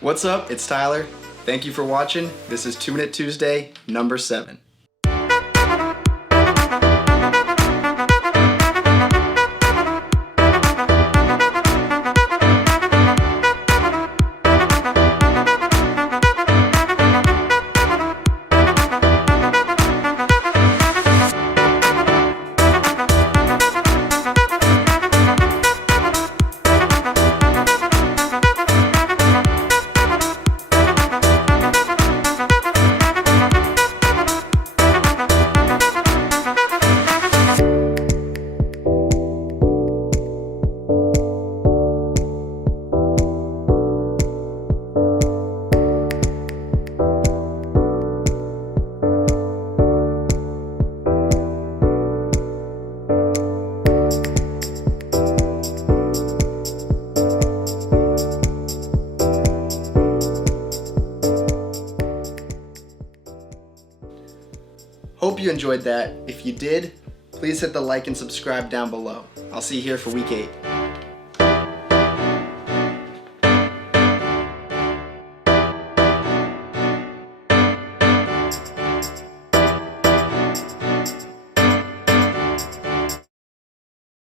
What's up? It's Tyler. Thank you for watching. This is 2 Minute Tuesday, number 7. Hope you enjoyed that. If you did, please hit the like and subscribe down below. I'll see you here for week 8.